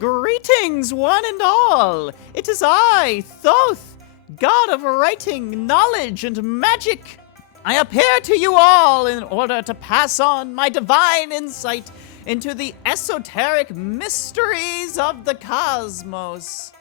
Greetings, one and all! It is I, Thoth, god of writing, knowledge, and magic. I appear to you all in order to pass on my divine insight into the esoteric mysteries of the cosmos.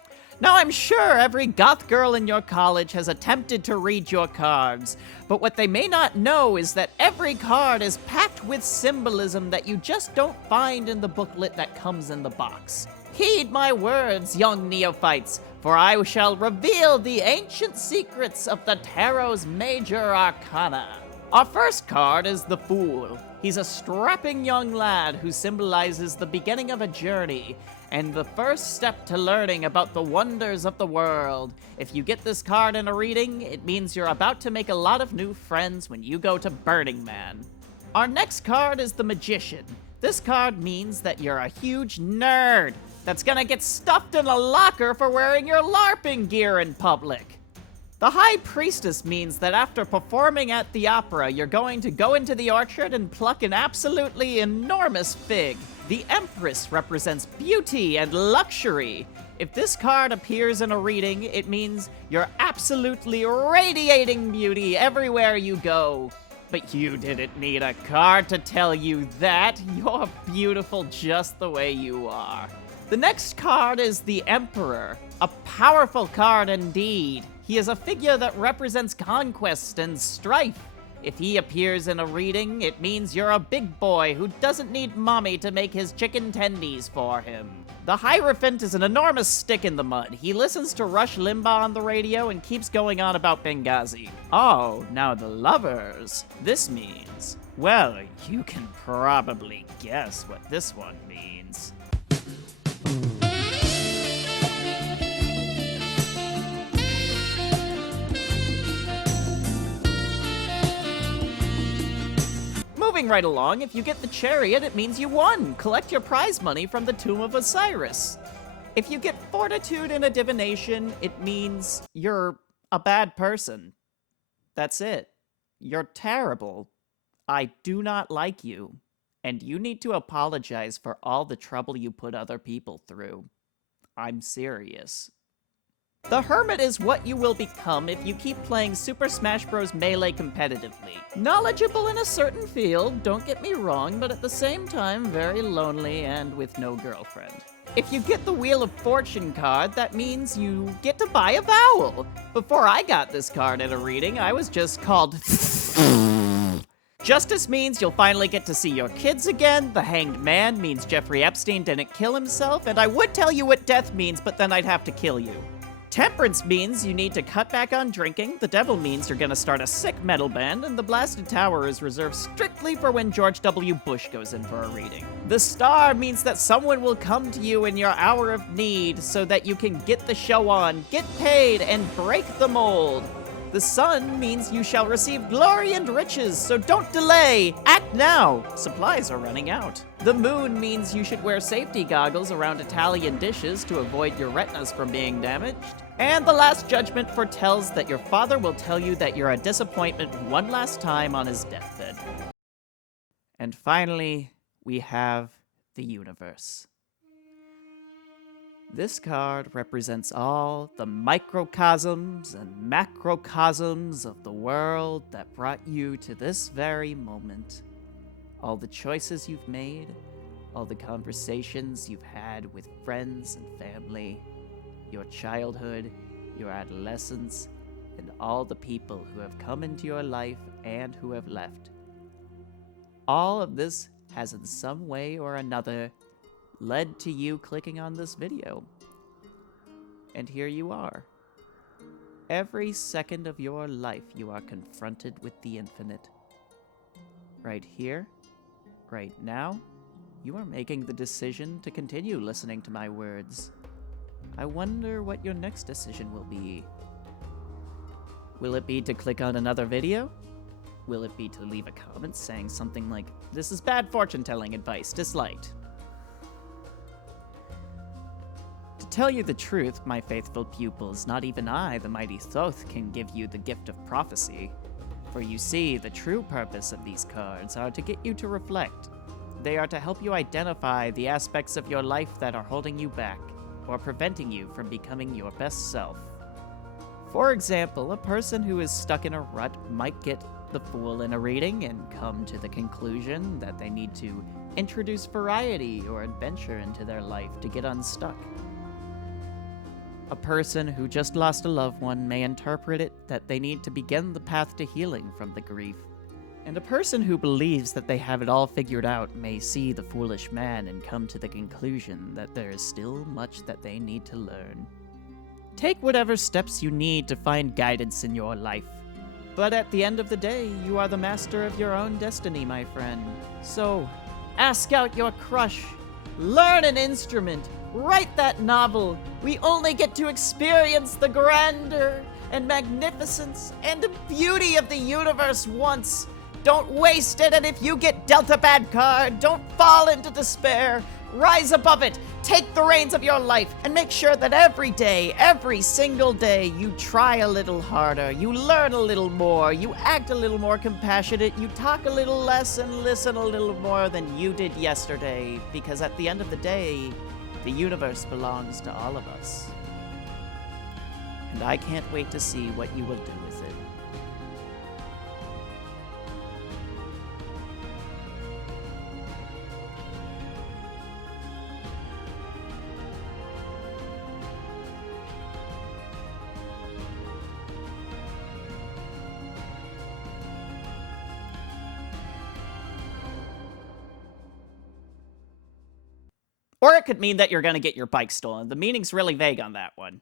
Now, I'm sure every goth girl in your college has attempted to read your cards, but what they may not know is that every card is packed with symbolism that you just don't find in the booklet that comes in the box. Heed my words, young neophytes, for I shall reveal the ancient secrets of the Tarot's major arcana. Our first card is the Fool. He's a strapping young lad who symbolizes the beginning of a journey and the first step to learning about the wonders of the world. If you get this card in a reading, it means you're about to make a lot of new friends when you go to Burning Man. Our next card is the Magician. This card means that you're a huge nerd that's gonna get stuffed in a locker for wearing your LARPing gear in public. The High Priestess means that after performing at the opera, you're going to go into the orchard and pluck an absolutely enormous fig. The Empress represents beauty and luxury. If this card appears in a reading, it means you're absolutely radiating beauty everywhere you go. But you didn't need a card to tell you that. You're beautiful just the way you are. The next card is the Emperor, a powerful card indeed. He is a figure that represents conquest and strife. If he appears in a reading, it means you're a big boy who doesn't need mommy to make his chicken tendies for him. The Hierophant is an enormous stick in the mud. He listens to Rush Limbaugh on the radio and keeps going on about Benghazi. Oh, now the Lovers. This means, well, you can probably guess what this one means. Moving right along, if you get the Chariot, it means you won. Collect your prize money from the Tomb of Osiris. If you get Fortitude in a divination, it means you're a bad person. That's it. You're terrible. I do not like you. And you need to apologize for all the trouble you put other people through. I'm serious. The Hermit is what you will become if you keep playing Super Smash Bros. Melee competitively. Knowledgeable in a certain field, don't get me wrong, but at the same time very lonely and with no girlfriend. If you get the Wheel of Fortune card, that means you get to buy a vowel. Before I got this card at a reading, I was just called Justice means you'll finally get to see your kids again. The Hanged Man means Jeffrey Epstein didn't kill himself, and I would tell you what death means, but then I'd have to kill you. Temperance means you need to cut back on drinking, the Devil means you're gonna start a sick metal band, and the Blasted Tower is reserved strictly for when George W. Bush goes in for a reading. The Star means that someone will come to you in your hour of need so that you can get the show on, get paid, and break the mold. The Sun means you shall receive glory and riches, so don't delay. Act now. Supplies are running out. The Moon means you should wear safety goggles around Italian dishes to avoid your retinas from being damaged. And the Last Judgment foretells that your father will tell you that you're a disappointment one last time on his deathbed. And finally, we have the Universe. This card represents all the microcosms and macrocosms of the world that brought you to this very moment. All the choices you've made, all the conversations you've had with friends and family, your childhood, your adolescence, and all the people who have come into your life and who have left. All of this has in some way or another led to you clicking on this video. And here you are. Every second of your life you are confronted with the infinite. Right here, right now, you are making the decision to continue listening to my words. I wonder what your next decision will be. Will it be to click on another video? Will it be to leave a comment saying something like, "This is bad fortune-telling advice, disliked"? To tell you the truth, my faithful pupils, not even I, the mighty Thoth, can give you the gift of prophecy. For you see, the true purpose of these cards are to get you to reflect. They are to help you identify the aspects of your life that are holding you back or preventing you from becoming your best self. For example, a person who is stuck in a rut might get the Fool in a reading and come to the conclusion that they need to introduce variety or adventure into their life to get unstuck. A person who just lost a loved one may interpret it that they need to begin the path to healing from the grief. And a person who believes that they have it all figured out may see the foolish man and come to the conclusion that there is still much that they need to learn. Take whatever steps you need to find guidance in your life. But at the end of the day, you are the master of your own destiny, my friend. So, ask out your crush, learn an instrument, write that novel. We only get to experience the grandeur and magnificence and the beauty of the universe once. Don't waste it, and if you get dealt a bad card, don't fall into despair. Rise above it, take the reins of your life, and make sure that every day, every single day, you try a little harder, you learn a little more, you act a little more compassionate, you talk a little less, and listen a little more than you did yesterday, because at the end of the day, the universe belongs to all of us. And I can't wait to see what you will do with it. Or it could mean that you're gonna get your bike stolen. The meaning's really vague on that one.